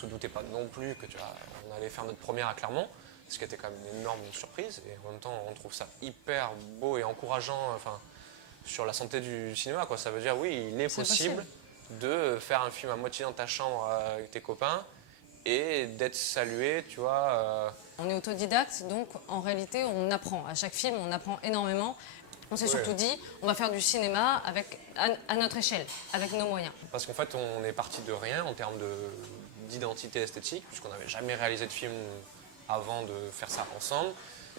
se doutait pas non plus que on allait faire notre première à Clermont, ce qui était quand même une énorme surprise. Et en même temps, on trouve ça hyper beau et encourageant sur la santé du cinéma, quoi. Ça veut dire, oui, il est possible de faire un film à moitié dans ta chambre avec tes copains et d'être salué, tu vois. On est autodidacte, donc en réalité, on apprend. À chaque film, on apprend énormément. On s'est surtout dit, on va faire du cinéma à notre échelle, avec nos moyens. Parce qu'en fait, on est parti de rien en termes d'identité esthétique, puisqu'on n'avait jamais réalisé de film avant de faire ça ensemble.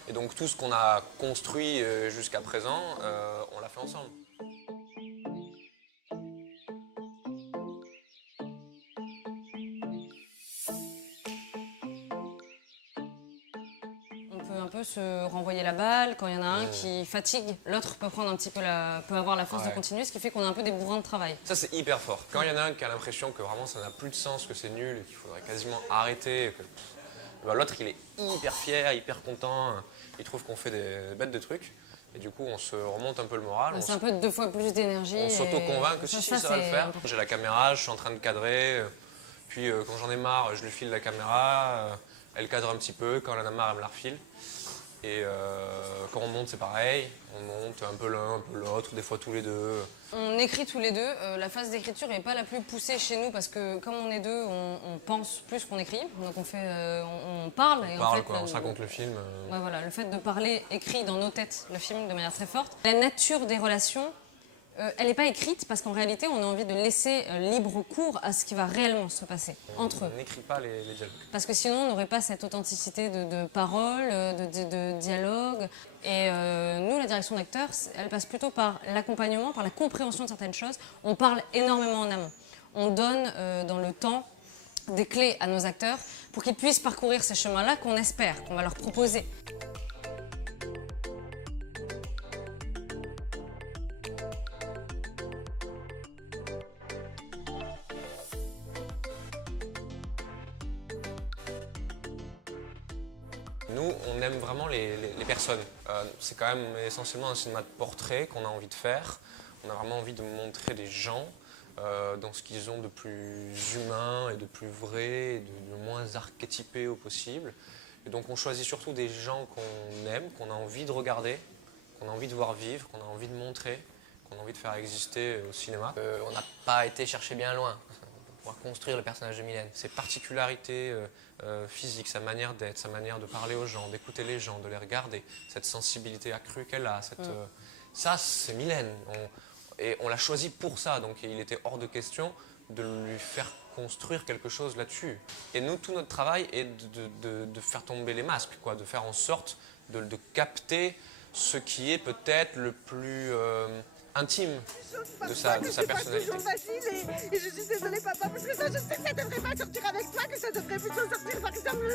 Et donc tout ce qu'on a construit jusqu'à présent, on l'a fait ensemble. Un peu se renvoyer la balle. Quand il y en a un qui fatigue, l'autre peut prendre un petit peu peut avoir la force de continuer, ce qui fait qu'on a un peu des bourrins de travail. Ça, c'est hyper fort. Quand il y en a un qui a l'impression que vraiment ça n'a plus de sens, que c'est nul et qu'il faudrait quasiment arrêter, l'autre il est hyper fier, hyper content, il trouve qu'on fait des bêtes de trucs. Et du coup, on se remonte un peu le moral. C'est un peu 2 fois plus d'énergie. On s'auto-convainc que si, ça va le faire. J'ai la caméra, je suis en train de cadrer. Puis quand j'en ai marre, je lui file la caméra. Elle cadre un petit peu. Quand elle en a marre, elle me la refile. Et quand on monte, c'est pareil. On monte un peu l'un, un peu l'autre, des fois tous les deux. On écrit tous les deux. La phase d'écriture n'est pas la plus poussée chez nous parce que comme on est deux, on pense plus qu'on écrit. Donc on parle. On parle, quoi, on se raconte le film. Ouais, voilà, le fait de parler écrit dans nos têtes le film de manière très forte. La nature des relations, elle n'est pas écrite parce qu'en réalité, on a envie de laisser libre cours à ce qui va réellement se passer entre eux. On n'écrit pas les dialogues. Parce que sinon, on n'aurait pas cette authenticité de parole, de dialogue. Et nous, la direction d'acteur, elle passe plutôt par l'accompagnement, par la compréhension de certaines choses. On parle énormément en amont. On donne dans le temps des clés à nos acteurs pour qu'ils puissent parcourir ces chemins-là qu'on espère, qu'on va leur proposer. Nous, on aime vraiment les personnes. C'est quand même essentiellement un cinéma de portrait qu'on a envie de faire. On a vraiment envie de montrer des gens dans ce qu'ils ont de plus humain et de plus vrai, et de moins archétypé au possible. Et donc on choisit surtout des gens qu'on aime, qu'on a envie de regarder, qu'on a envie de voir vivre, qu'on a envie de montrer, qu'on a envie de faire exister au cinéma. On n'a pas été chercher bien loin pour construire le personnage de Mylène. Ses particularités physiques, sa manière d'être, sa manière de parler aux gens, d'écouter les gens, de les regarder, cette sensibilité accrue qu'elle a, ça c'est Mylène. Et on l'a choisi pour ça, donc il était hors de question de lui faire construire quelque chose là-dessus. Et nous, tout notre travail est de faire tomber les masques, quoi, de faire en sorte de capter ce qui est peut-être le plus intime de sa personnalité. C'est pas toujours facile et je suis désolée papa parce que ça je sais que ça devrait pas sortir avec toi, que ça devrait plutôt sortir par exemple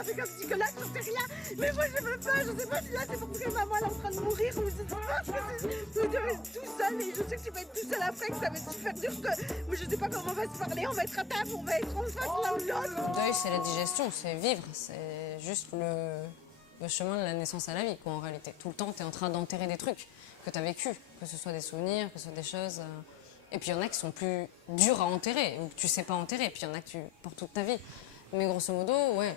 avec un psychologue, je sais rien. Mais moi je veux pas, je sais pas si là c'est parce que maman elle est en train de mourir ou je sais pas, je vais être tout seul et je sais que tu vas être tout seul après, que ça va être super dur, que moi je sais pas comment on va se parler, on va être à table, on va être en face l'un ou l'autre. Le deuil, c'est la digestion, c'est vivre, c'est juste le chemin de la naissance à la vie, quoi, en réalité. Tout le temps, tu es en train d'enterrer des trucs que tu as vécu, que ce soit des souvenirs, que ce soit des choses. Et puis il y en a qui sont plus durs à enterrer, ou que tu sais pas enterrer, puis il y en a que tu portes toute ta vie. Mais grosso modo, ouais,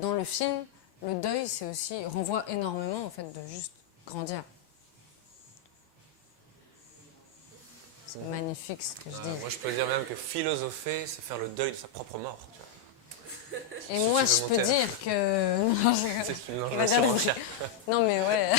dans le film, le deuil, c'est aussi, renvoie énormément au fait de juste grandir. C'est magnifique ce que je dis. Moi, je peux dire même que philosopher, c'est faire le deuil de sa propre mort. Tu vois. Et si moi, je peux dire que... Non, c'est une surenchère. Non, mais ouais.